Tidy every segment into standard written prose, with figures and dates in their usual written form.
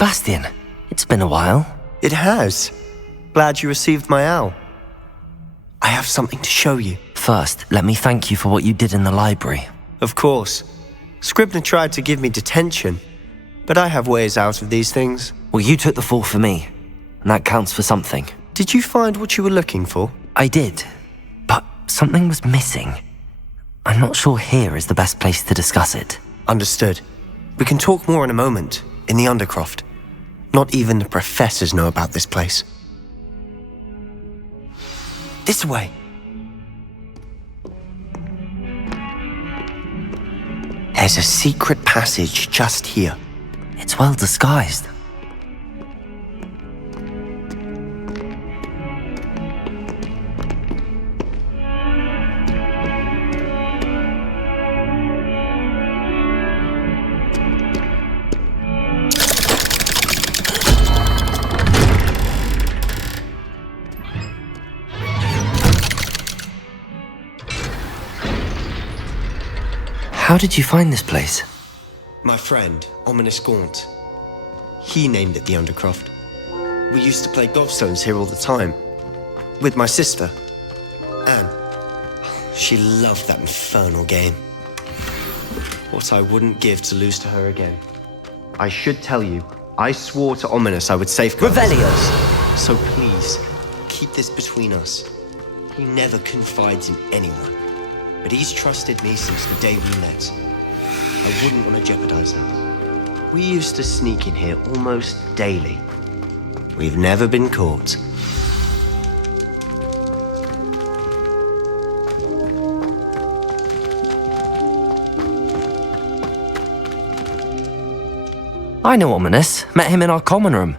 Sebastian, it's been a while. It has. Glad you received my owl. I have something to show you. First, let me thank you for what you did in the library. Of course. Scribner tried to give me detention, but I have ways out of these things. Well, you took the fall for me, and that counts for something. Did you find what you were looking for? I did, but something was missing. I'm not sure here is the best place to discuss it. Understood. We can talk more in a moment, in the Undercroft. Not even the professors know about this place. This way. There's a secret passage just here. It's well disguised. How did you find this place? My friend, Ominous Gaunt. He named it the Undercroft. We used to play gobstones here all the time. With my sister, Anne. She loved that infernal game. What I wouldn't give to lose to her again. I should tell you, I swore to Ominous I would safeguard Revelios! So please, keep this between us. He never confides in anyone. But he's trusted me since the day we met. I wouldn't want to jeopardize that. We used to sneak in here almost daily. We've never been caught. I know Ominous. Met him in our common room.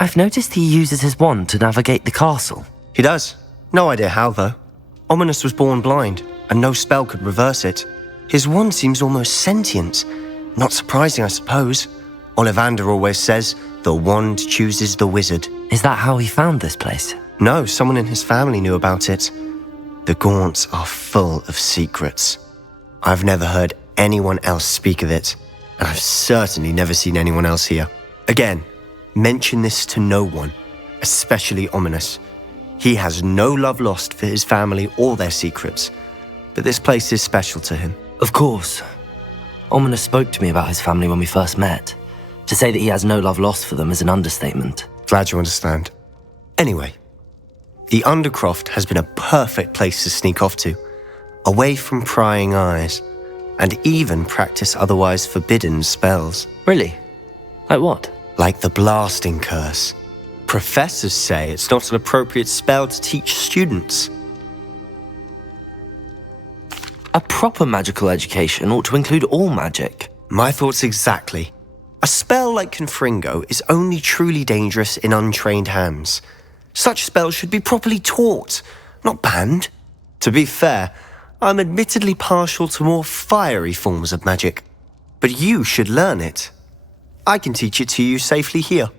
I've noticed he uses his wand to navigate the castle. He does. No idea how, though. Ominous was born blind, and no spell could reverse it. His wand seems almost sentient. Not surprising, I suppose. Ollivander always says, the wand chooses the wizard. Is that how he found this place? No, someone in his family knew about it. The Gaunts are full of secrets. I've never heard anyone else speak of it, and I've certainly never seen anyone else here. Again, mention this to no one, especially Ominous. He has no love lost for his family or their secrets, but this place is special to him. Of course. Ominous spoke to me about his family when we first met. To say that he has no love lost for them is an understatement. Glad you understand. Anyway, the Undercroft has been a perfect place to sneak off to, away from prying eyes, and even practice otherwise forbidden spells. Really? Like what? Like the blasting curse. Professors say it's not an appropriate spell to teach students. A proper magical education ought to include all magic. My thoughts exactly. A spell like Confringo is only truly dangerous in untrained hands. Such spells should be properly taught, not banned. To be fair, I'm admittedly partial to more fiery forms of magic. But you should learn it. I can teach it to you safely here.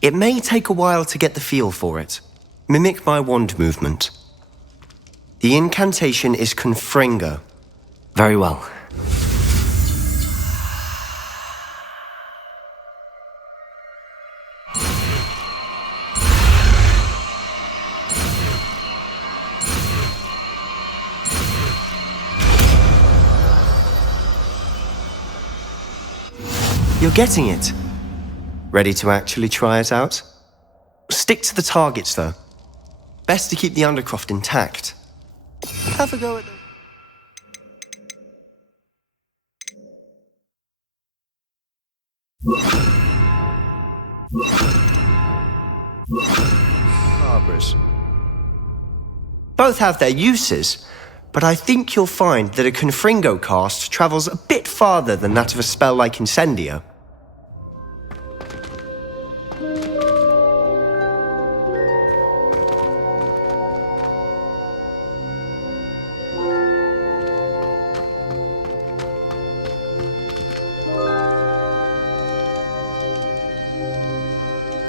It may take a while to get the feel for it. Mimic my wand movement. The incantation is Confringo. Very well. You're getting it. Ready to actually try it out? Stick to the targets, though. Best to keep the Undercroft intact. Have a go at them. Barbers. Both have their uses, but I think you'll find that a Confringo cast travels a bit farther than that of a spell like Incendio.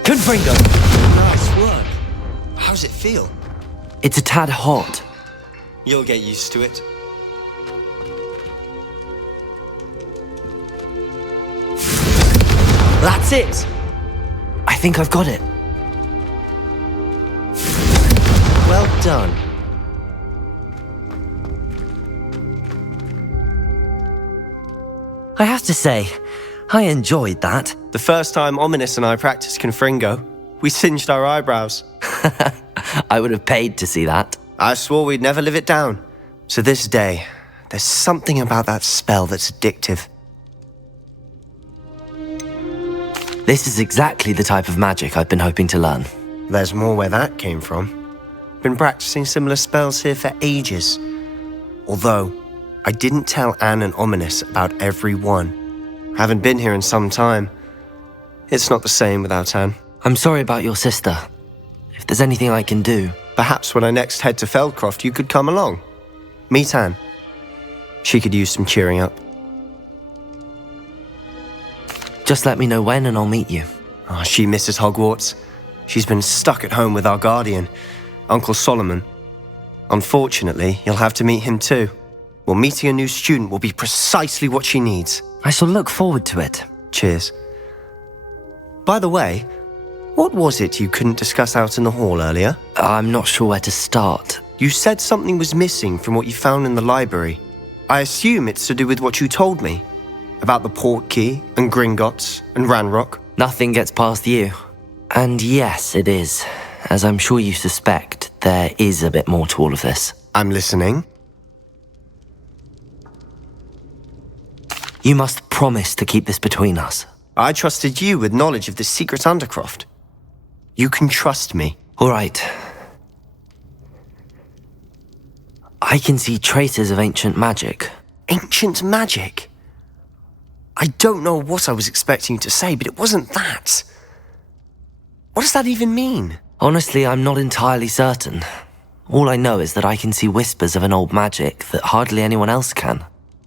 Confringo! Nice work. How's it feel? It's a tad hot. You'll get used to it. That's it! I think I've got it. Well done. I have to say, I enjoyed that. The first time Ominous and I practiced Confringo, we singed our eyebrows. I would have paid to see that. I swore we'd never live it down. To this day, there's something about that spell that's addictive. This is exactly the type of magic I've been hoping to learn. There's more where that came from. Been practicing similar spells here for ages. Although, I didn't tell Anne and Ominous about every one. Haven't been here in some time. It's not the same without Anne. I'm sorry about your sister. If there's anything I can do... Perhaps when I next head to Feldcroft, you could come along. Meet Anne. She could use some cheering up. Just let me know when and I'll meet you. Oh, she misses Hogwarts. She's been stuck at home with our guardian, Uncle Solomon. Unfortunately, you'll have to meet him too. Well, meeting a new student will be precisely what she needs. I shall look forward to it. Cheers. By the way, what was it you couldn't discuss out in the hall earlier? I'm not sure where to start. You said something was missing from what you found in the library. I assume it's to do with what you told me. About the Portkey and Gringotts and Ranrock. Nothing gets past you. And yes, it is. As I'm sure you suspect, there is a bit more to all of this. I'm listening. You must promise to keep this between us. I trusted you with knowledge of the secret Undercroft. You can trust me. All right. I can see traces of ancient magic. Ancient magic? I don't know what I was expecting you to say, but it wasn't that. What does that even mean? Honestly, I'm not entirely certain. All I know is that I can see whispers of an old magic that hardly anyone else can.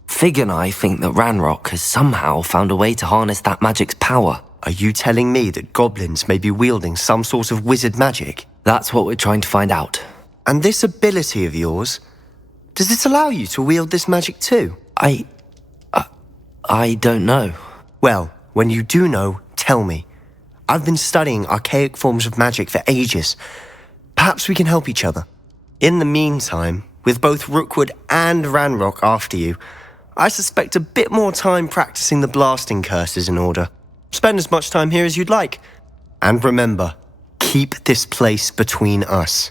Fig and I think that Ranrock has somehow found a way to harness that magic's power. Are you telling me that goblins may be wielding some sort of wizard magic? That's what we're trying to find out. And this ability of yours, does it allow you to wield this magic too? I don't know. Well, when you do know, tell me. I've been studying archaic forms of magic for ages. Perhaps we can help each other. In the meantime, with both Rookwood and Ranrock after you, I suspect a bit more time practicing the blasting curse is in order. Spend as much time here as you'd like. And remember, keep this place between us.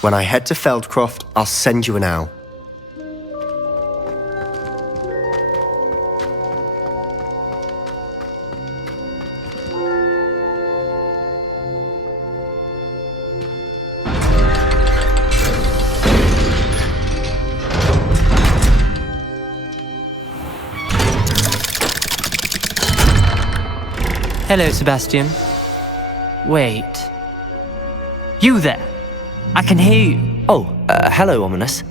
When I head to Feldcroft, I'll send you an owl. Hello, Sebastian. Wait. You there? I can hear you. Oh, hello, Ominous.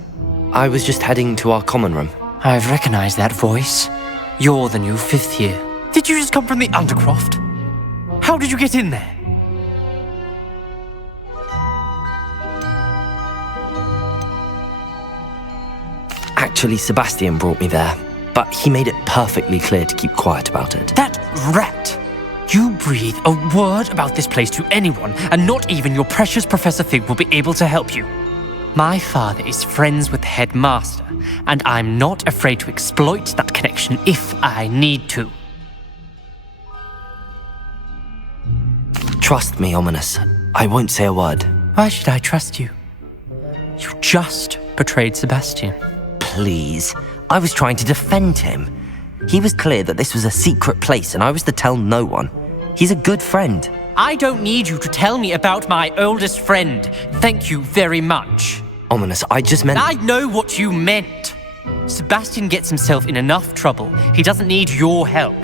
I was just heading to our common room. I've recognized that voice. You're the new fifth year. Did you just come from the Undercroft? How did you get in there? Actually, Sebastian brought me there, but he made it perfectly clear to keep quiet about it. That rat! You breathe a word about this place to anyone, and not even your precious Professor Fig will be able to help you. My father is friends with the headmaster, and I'm not afraid to exploit that connection if I need to. Trust me, Ominous. I won't say a word. Why should I trust you? You just betrayed Sebastian. Please. I was trying to defend him. He was clear that this was a secret place and I was to tell no one. He's a good friend. I don't need you to tell me about my oldest friend. Thank you very much. Ominous, I just meant... I know what you meant. Sebastian gets himself in enough trouble. He doesn't need your help.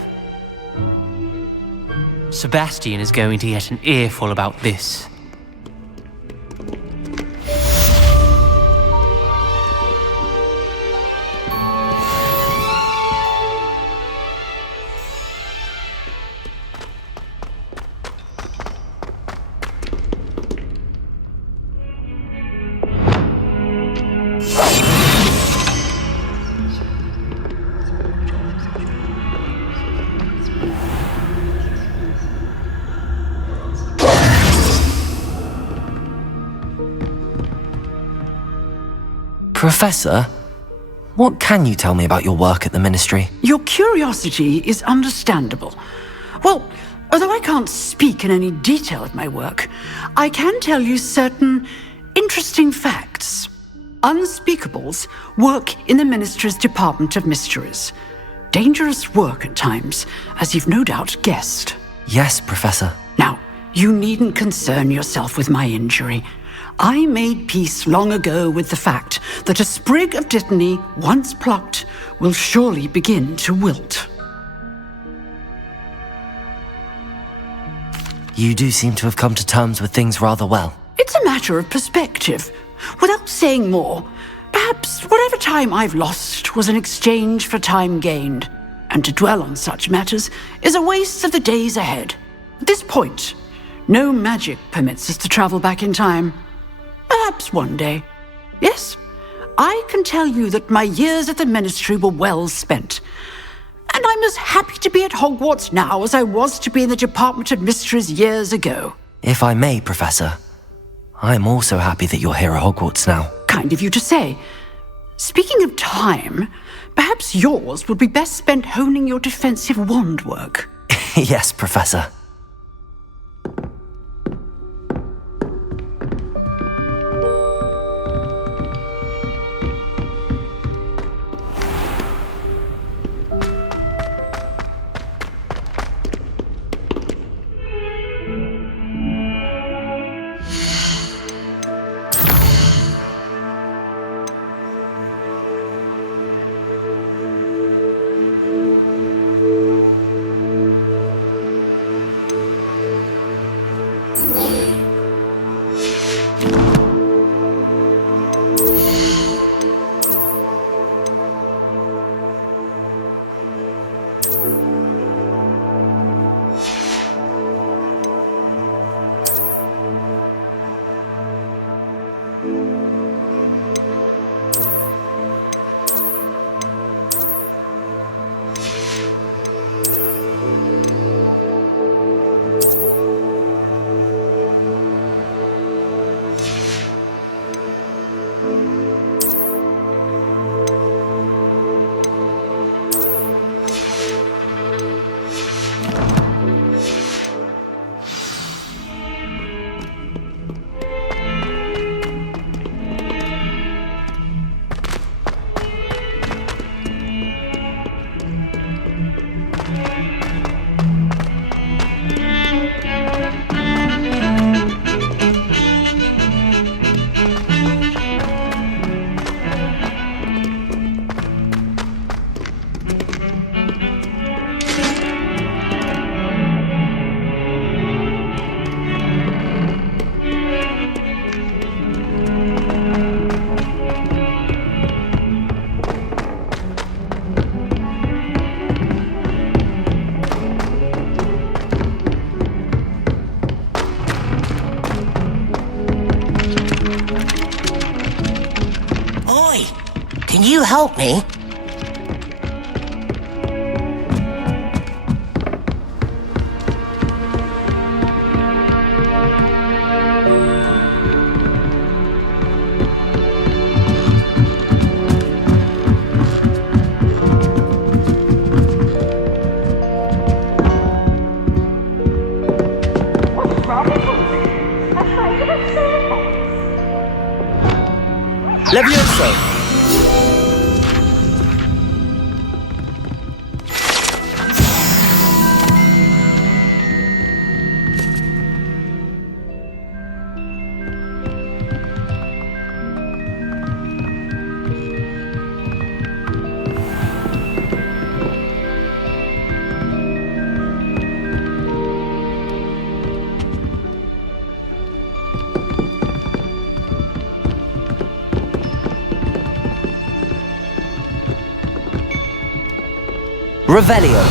Sebastian is going to get an earful about this. Professor, what can you tell me about your work at the Ministry? Your curiosity is understandable. Well, although I can't speak in any detail of my work, I can tell you certain interesting facts. Unspeakables work in the Ministry's Department of Mysteries. Dangerous work at times, as you've no doubt guessed. Yes, Professor. Now, you needn't concern yourself with my injury. I made peace long ago with the fact that a sprig of dittany, once plucked, will surely begin to wilt. You do seem to have come to terms with things rather well. It's a matter of perspective. Without saying more, perhaps whatever time I've lost was in exchange for time gained, and to dwell on such matters is a waste of the days ahead. At this point, no magic permits us to travel back in time. Perhaps one day. Yes, I can tell you that my years at the Ministry were well spent. And I'm as happy to be at Hogwarts now as I was to be in the Department of Mysteries years ago. If I may, Professor, I'm also happy that you're here at Hogwarts now. Kind of you to say. Speaking of time, perhaps yours would be best spent honing your defensive wand work. Yes, Professor. Can you help me? Levioso! Revelio.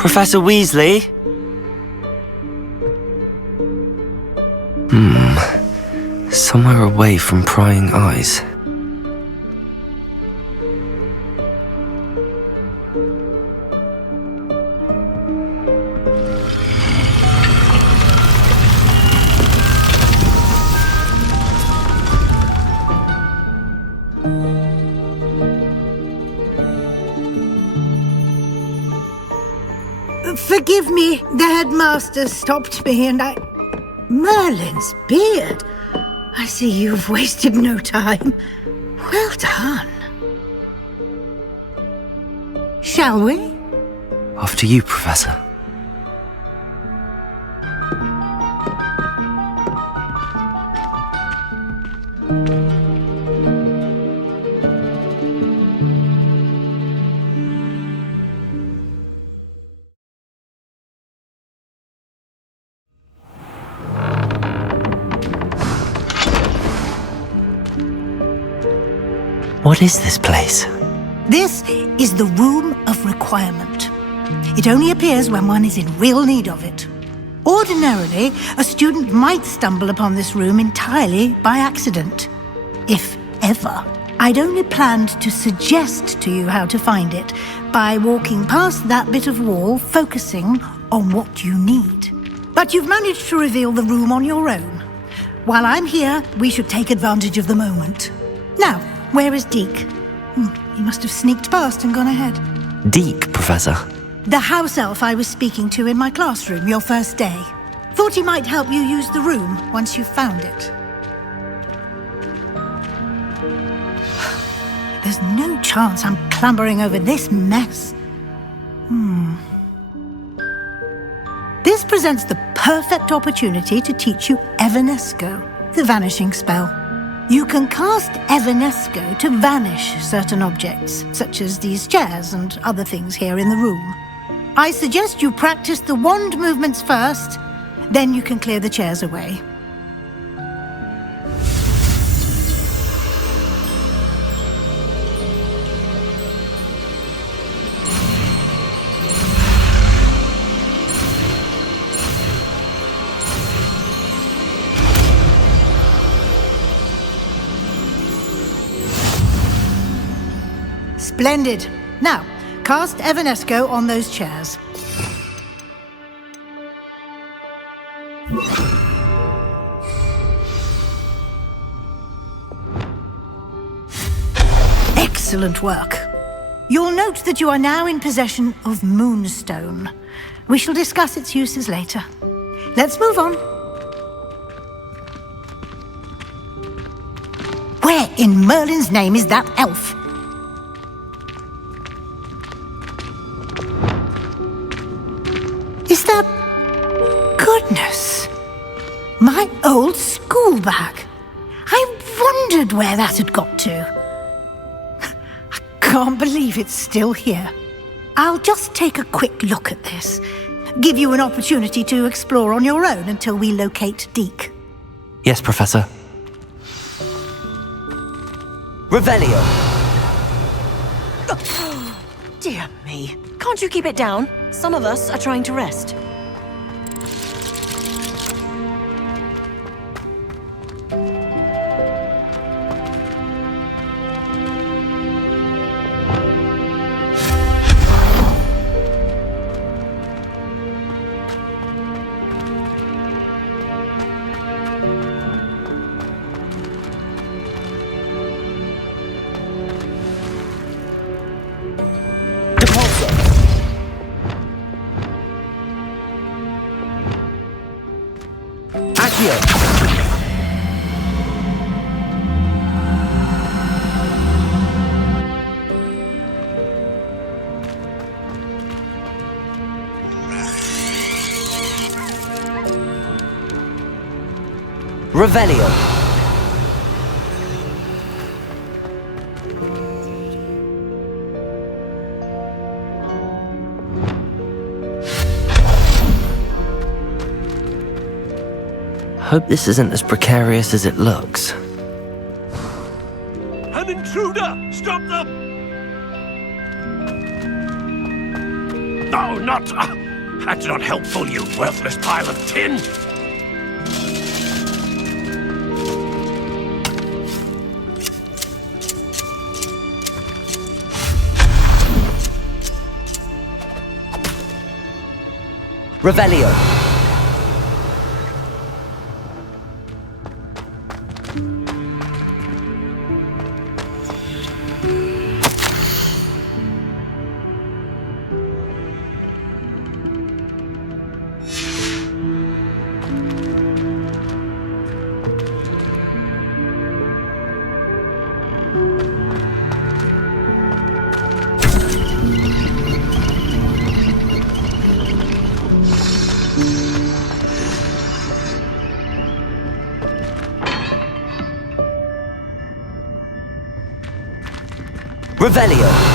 Professor Weasley? Somewhere away from prying eyes. Forgive me, the headmaster stopped me and I... Merlin's beard! I see you've wasted no time. Well done. Shall we? After you, Professor. What is this place? This is the Room of Requirement. It only appears when one is in real need of it. Ordinarily, a student might stumble upon this room entirely by accident. If ever. I'd only planned to suggest to you how to find it by walking past that bit of wall, focusing on what you need. But you've managed to reveal the room on your own. While I'm here, we should take advantage of the moment. Now, where is Deke? He must have sneaked past and gone ahead. Deke, Professor. The house elf I was speaking to in my classroom your first day. Thought he might help you use the room once you've found it. There's no chance I'm clambering over this mess. This presents the perfect opportunity to teach you Evanesco, the vanishing spell. You can cast Evanesco to vanish certain objects, such as these chairs and other things here in the room. I suggest you practice the wand movements first, then you can clear the chairs away. Splendid. Now, cast Evanesco on those chairs. Excellent work. You'll note that you are now in possession of Moonstone. We shall discuss its uses later. Let's move on. Where in Merlin's name is that elf? Is that... Goodness! My old school bag. I wondered where that had got to. I can't believe it's still here. I'll just take a quick look at this. Give you an opportunity to explore on your own until we locate Deke. Yes, Professor. Revelio. Dear me. Can't you keep it down? Some of us are trying to rest. Revelio. Hope this isn't as precarious as it looks. An intruder! Stop them! No, not... that's not helpful, you worthless pile of tin! Revelio. Revelio.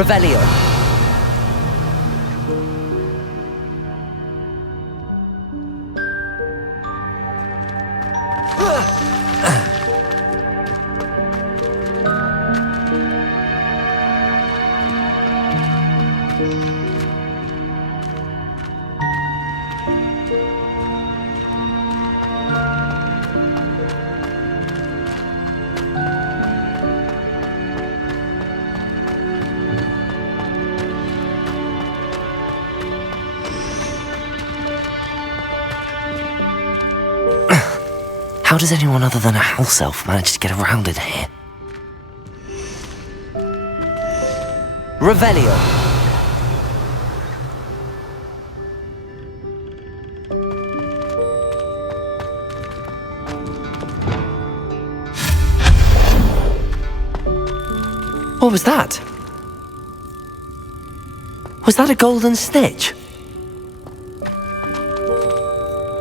Revelio. How does anyone other than a house elf manage to get around in here? Revelio. What was that? Was that a golden snitch?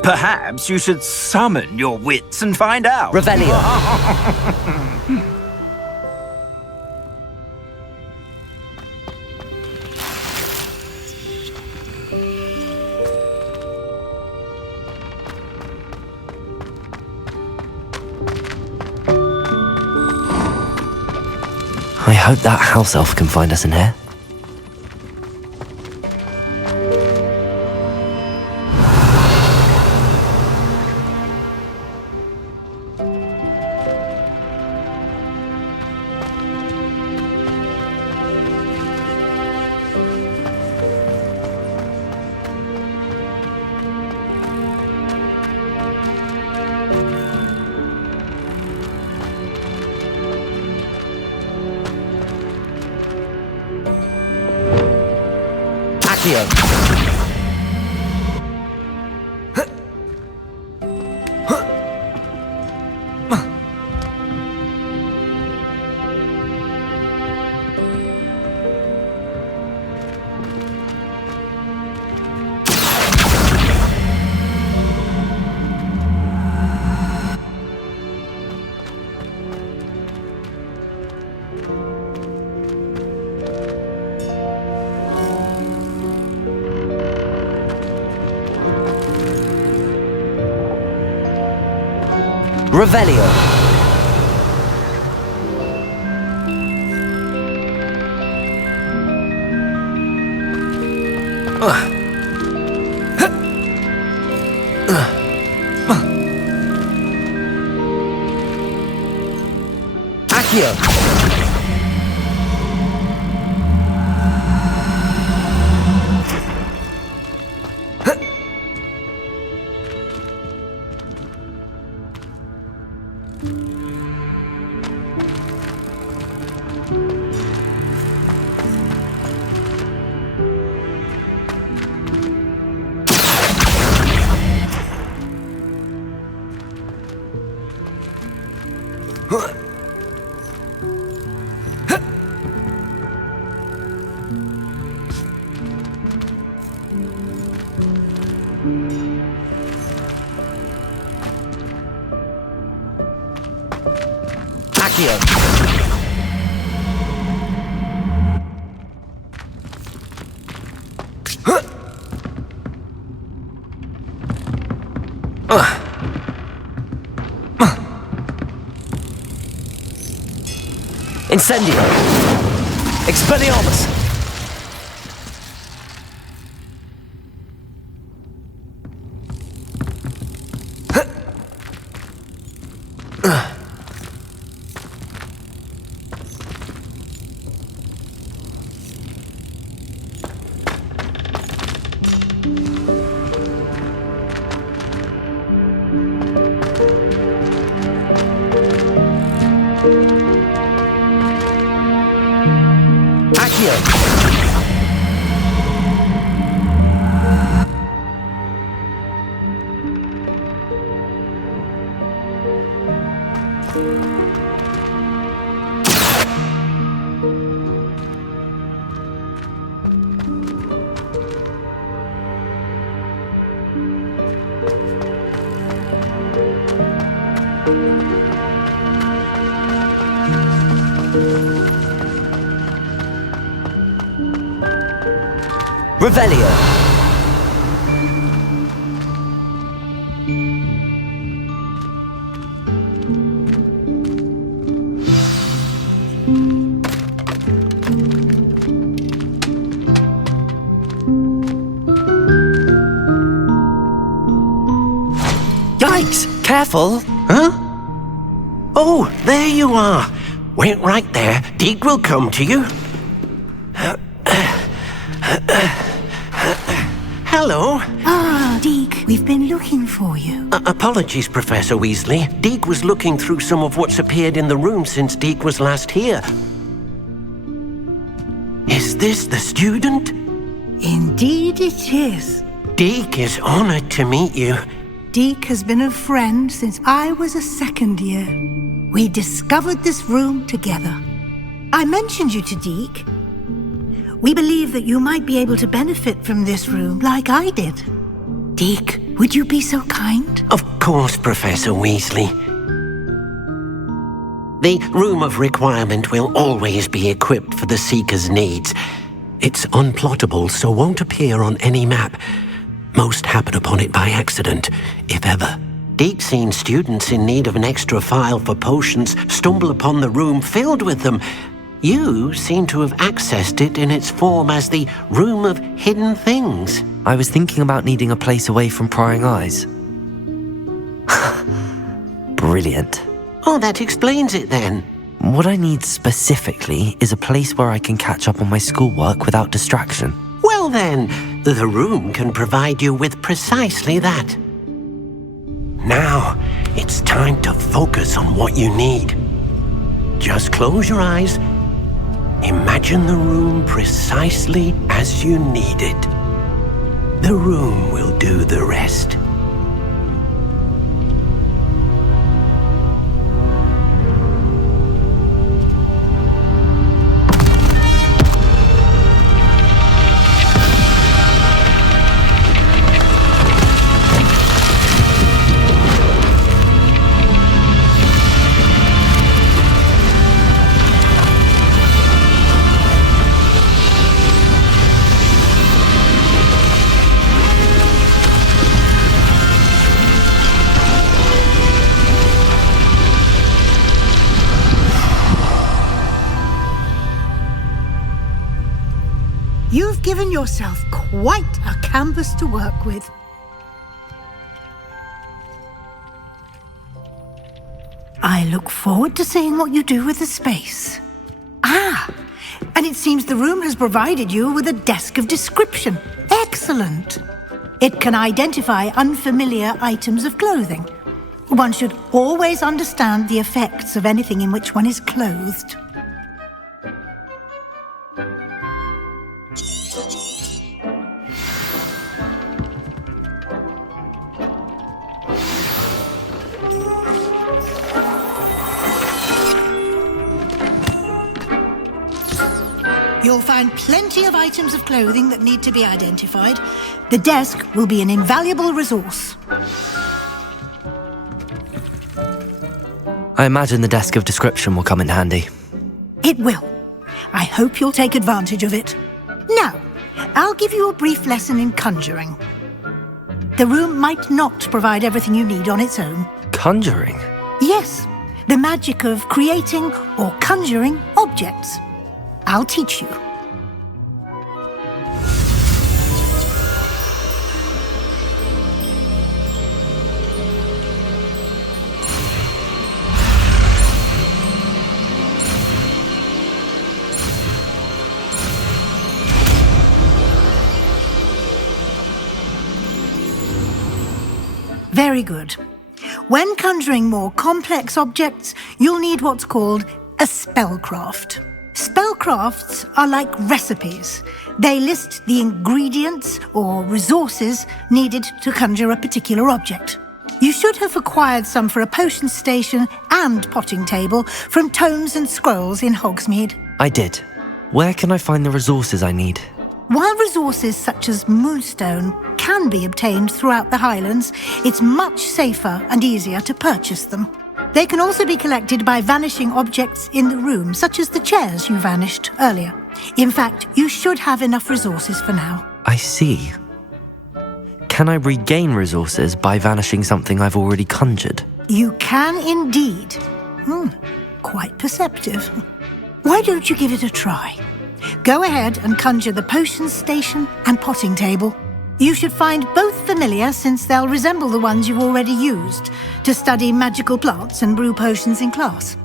Perhaps you should summon your wits and find out. Revelio. I hope that house elf can find us in here. Revelio. Accio. Incendio. Expelliarmus. Revelio. Yikes! Careful! Huh? Oh, there you are. Wait right there. Deek will come to you. Hello. Ah, Deke, we've been looking for you. Apologies, Professor Weasley. Deek was looking through some of what's appeared in the room since Deek was last here. Is this the student? Indeed it is. Deek is honored to meet you. Deke has been a friend since I was a second year. We discovered this room together. I mentioned you to Deke. We believe that you might be able to benefit from this room like I did. Deke, would you be so kind? Of course, Professor Weasley. The Room of Requirement will always be equipped for the Seeker's needs. It's unplottable, so won't appear on any map. Most happen upon it by accident, if ever. Deke's seen students in need of an extra file for potions stumble upon the room filled with them. You seem to have accessed it in its form as the Room of Hidden Things. I was thinking about needing a place away from prying eyes. Brilliant. Oh, that explains it then. What I need specifically is a place where I can catch up on my schoolwork without distraction. Well then, the room can provide you with precisely that. Now, it's time to focus on what you need. Just close your eyes. Imagine the room precisely as you need it. The room will do the rest. given yourself quite a canvas to work with. I look forward to seeing what you do with the space. Ah, and it seems the room has provided you with a desk of description. Excellent. It can identify unfamiliar items of clothing. One should always understand the effects of anything in which one is clothed. You'll find plenty of items of clothing that need to be identified. The desk will be an invaluable resource. I imagine the desk of description will come in handy. It will. I hope you'll take advantage of it. Now, I'll give you a brief lesson in conjuring. The room might not provide everything you need on its own. Conjuring? Yes, the magic of creating or conjuring objects. I'll teach you. Very good. When conjuring more complex objects, you'll need what's called a spellcraft. Spellcrafts are like recipes. They list the ingredients or resources needed to conjure a particular object. You should have acquired some for a potion station and potting table from tomes and scrolls in Hogsmeade. I did. Where can I find the resources I need? While resources such as moonstone can be obtained throughout the Highlands, it's much safer and easier to purchase them. They can also be collected by vanishing objects in the room, such as the chairs you vanished earlier. In fact, you should have enough resources for now. I see. Can I regain resources by vanishing something I've already conjured? You can indeed. Quite perceptive. Why don't you give it a try? Go ahead and conjure the potion station and potting table. You should find both familiar, since they'll resemble the ones you've already used to study magical plants and brew potions in class.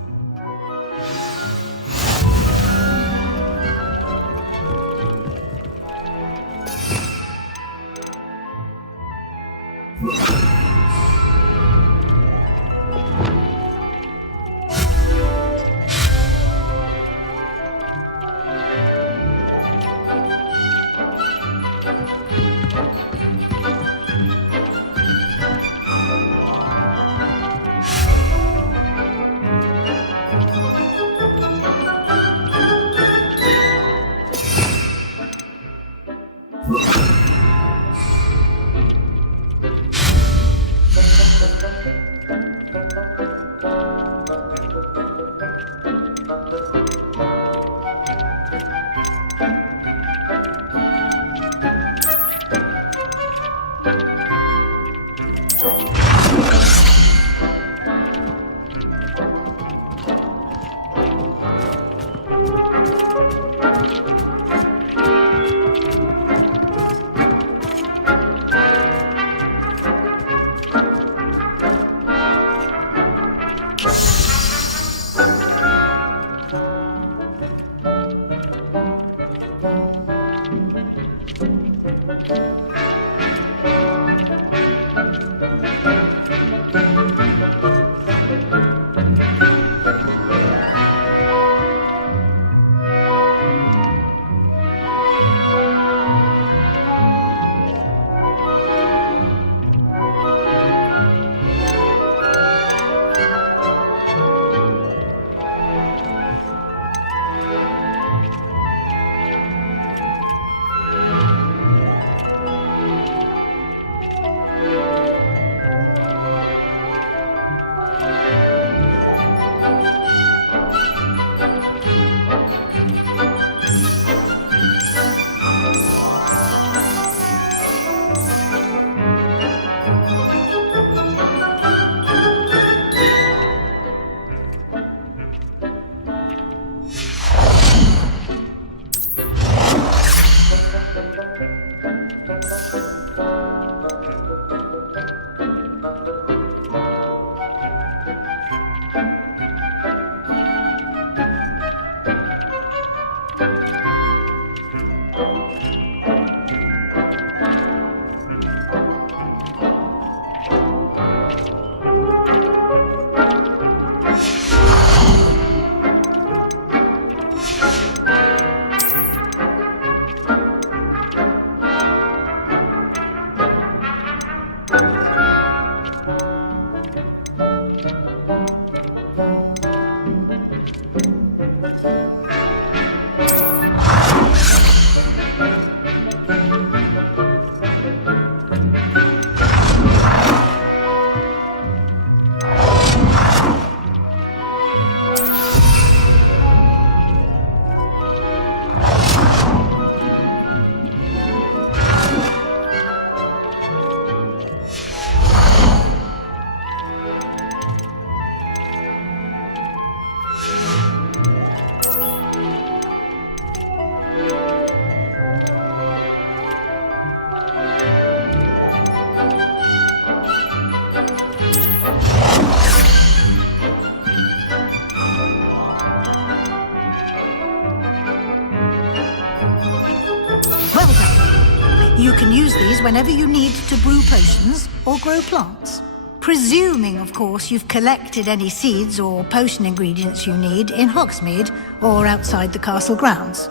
Well done. You can use these whenever you need to brew potions or grow plants. Presuming, of course, you've collected any seeds or potion ingredients you need in Hogsmeade or outside the castle grounds.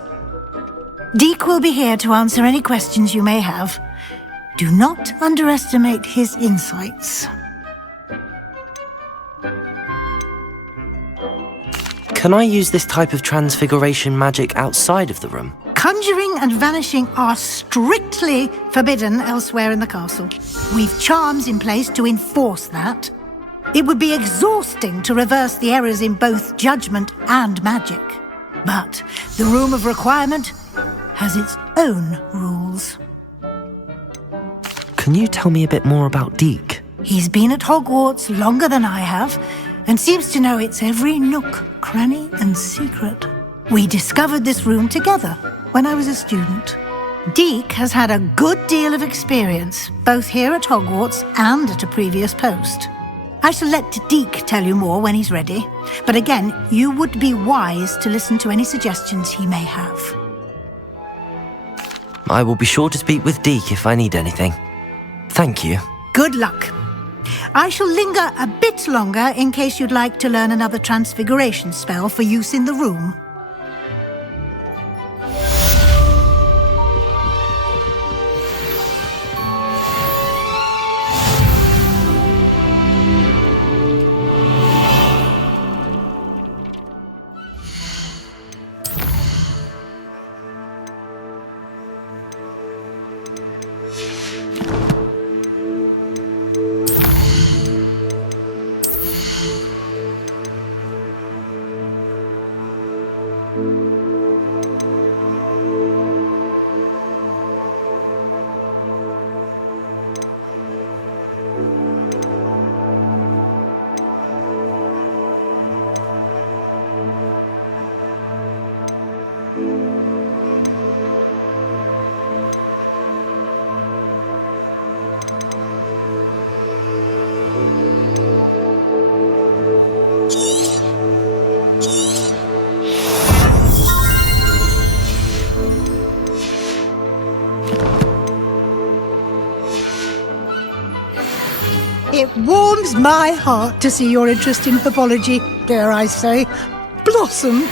Deek will be here to answer any questions you may have. Do not underestimate his insights. Can I use this type of transfiguration magic outside of the room? Conjuring and vanishing are strictly forbidden elsewhere in the castle. We've charms in place to enforce that. It would be exhausting to reverse the errors in both judgment and magic. But the Room of Requirement has its own rules. Can you tell me a bit more about Deek? He's been at Hogwarts longer than I have, and seems to know its every nook, cranny, and secret. We discovered this room together when I was a student. Deek has had a good deal of experience, both here at Hogwarts and at a previous post. I shall let Deek tell you more when he's ready, but again, you would be wise to listen to any suggestions he may have. I will be sure to speak with Deek if I need anything. Thank you. Good luck. I shall linger a bit longer in case you'd like to learn another transfiguration spell for use in the room. It warms my heart to see your interest in herbology, dare I say, blossom.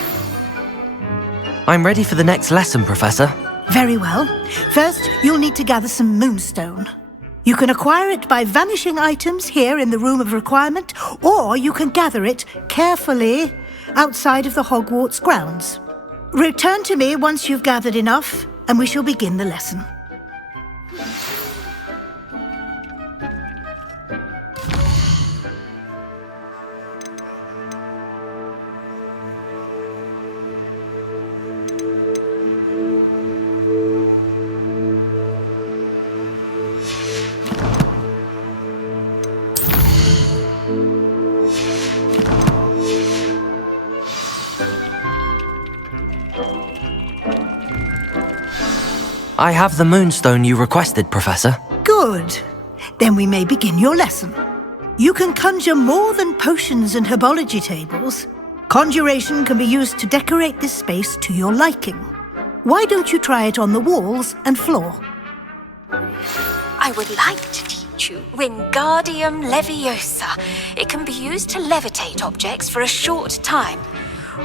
I'm ready for the next lesson, Professor. Very well. First, you'll need to gather some moonstone. You can acquire it by vanishing items here in the Room of Requirement, or you can gather it carefully outside of the Hogwarts grounds. Return to me once you've gathered enough, and we shall begin the lesson. I have the moonstone you requested, Professor. Good. Then we may begin your lesson. You can conjure more than potions and herbology tables. Conjuration can be used to decorate this space to your liking. Why don't you try it on the walls and floor? I would like to teach you Wingardium Leviosa. It can be used to levitate objects for a short time.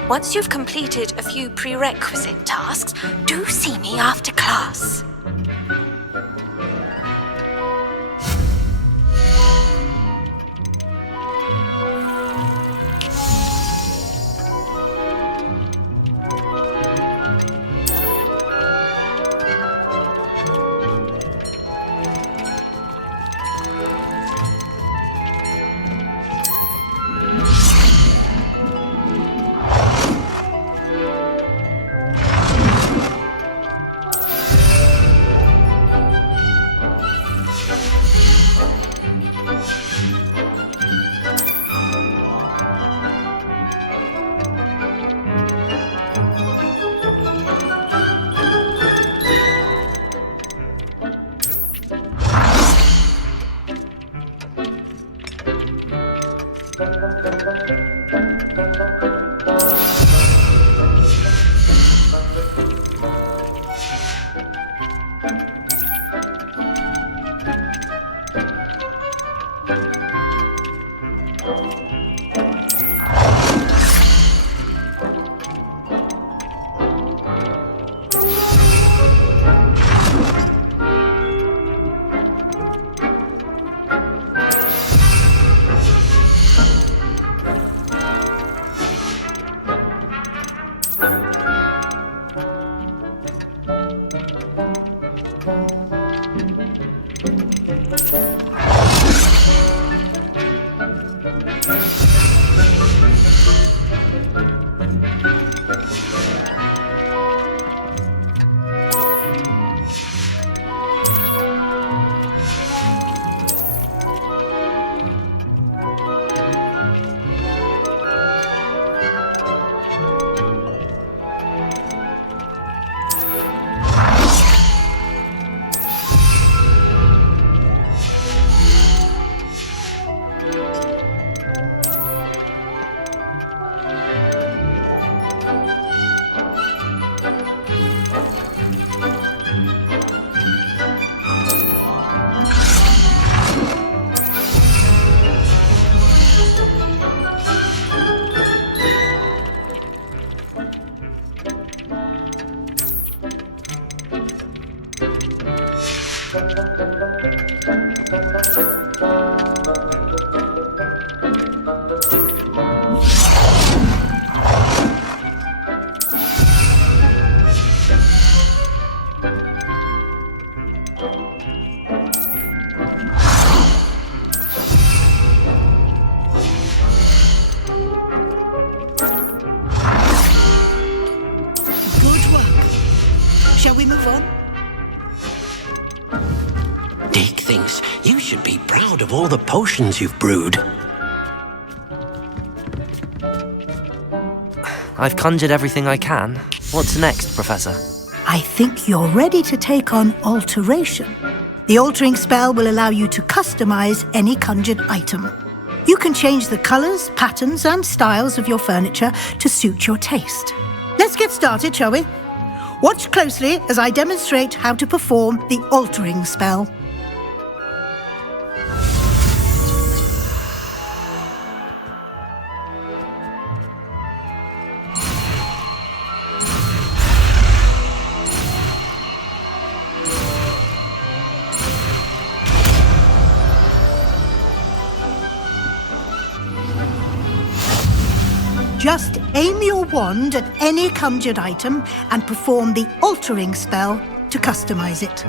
Once you've completed a few prerequisite tasks, do see me after class. Shall we move on? Dick thinks you should be proud of all the potions you've brewed. I've conjured everything I can. What's next, Professor? I think you're ready to take on alteration. The altering spell will allow you to customize any conjured item. You can change the colors, patterns, and styles of your furniture to suit your taste. Let's get started, shall we? Watch closely as I demonstrate how to perform the altering spell. Just aim your wand at any conjured item and perform the altering spell to customize it.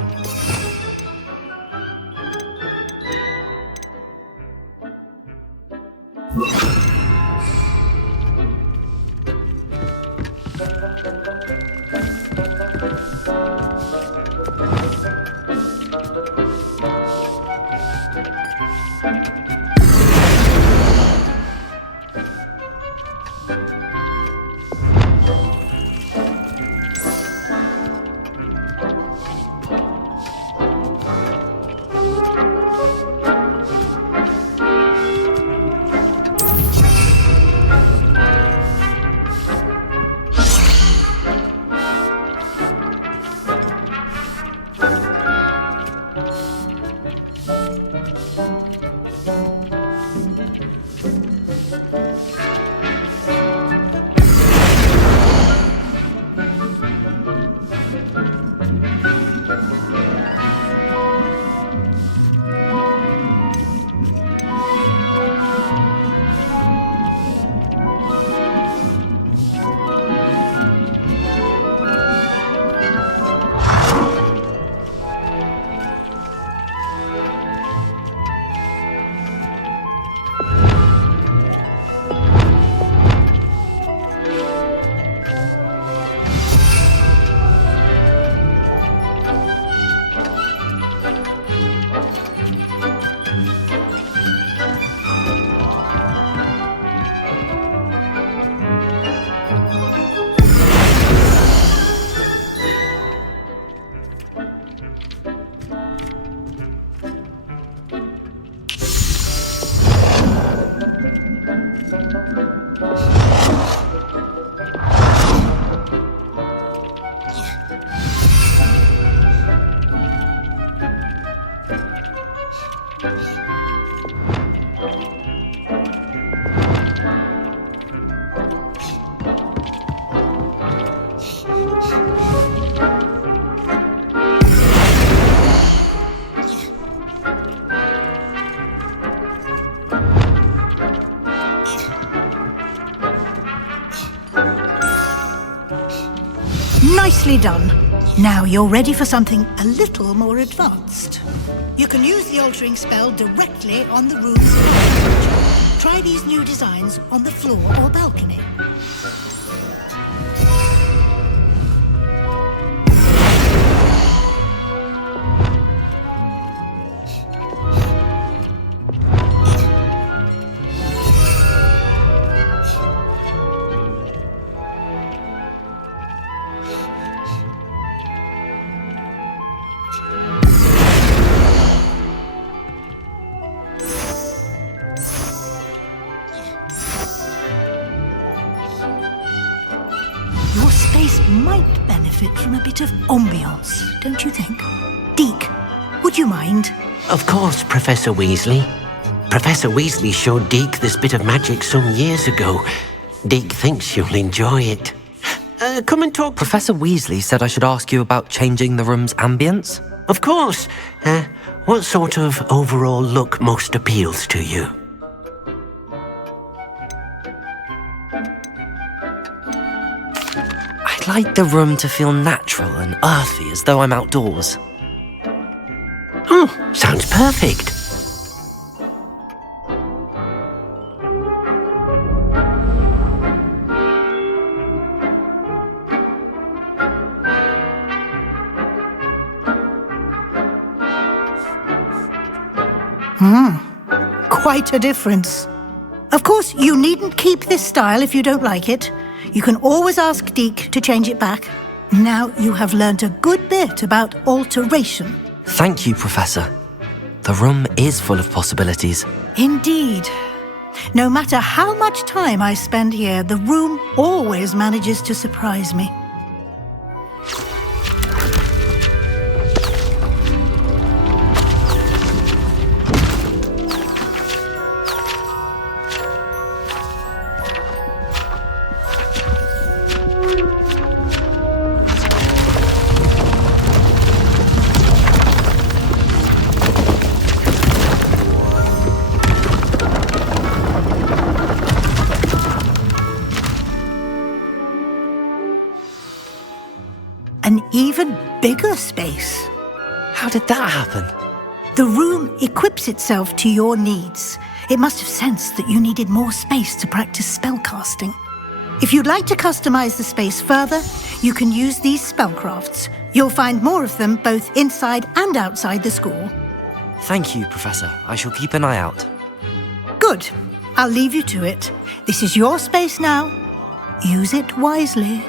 Nicely done. Now you're ready for something a little more advanced. You can use the altering spell directly on the room's temperature. Try these new designs on the floor or balcony. Your space might benefit from a bit of ambiance, don't you think? Deke, would you mind? Of course, Professor Weasley. Professor Weasley showed Deke this bit of magic some years ago. Deke thinks you'll enjoy it. Come and talk. Professor Weasley said I should ask you about changing the room's ambience. Of course. What sort of overall look most appeals to you? I'd like the room to feel natural and earthy, as though I'm outdoors. Oh, sounds perfect. Quite a difference. Of course, you needn't keep this style if you don't like it. You can always ask Deke to change it back. Now you have learnt a good bit about alteration. Thank you, Professor. The room is full of possibilities. Indeed. No matter how much time I spend here, the room always manages to surprise me. An even bigger space. How did that happen? The room equips itself to your needs. It must have sensed that you needed more space to practice spellcasting. If you'd like to customize the space further, you can use these spellcrafts. You'll find more of them both inside and outside the school. Thank you, Professor. I shall keep an eye out. Good. I'll leave you to it. This is your space now. Use it wisely.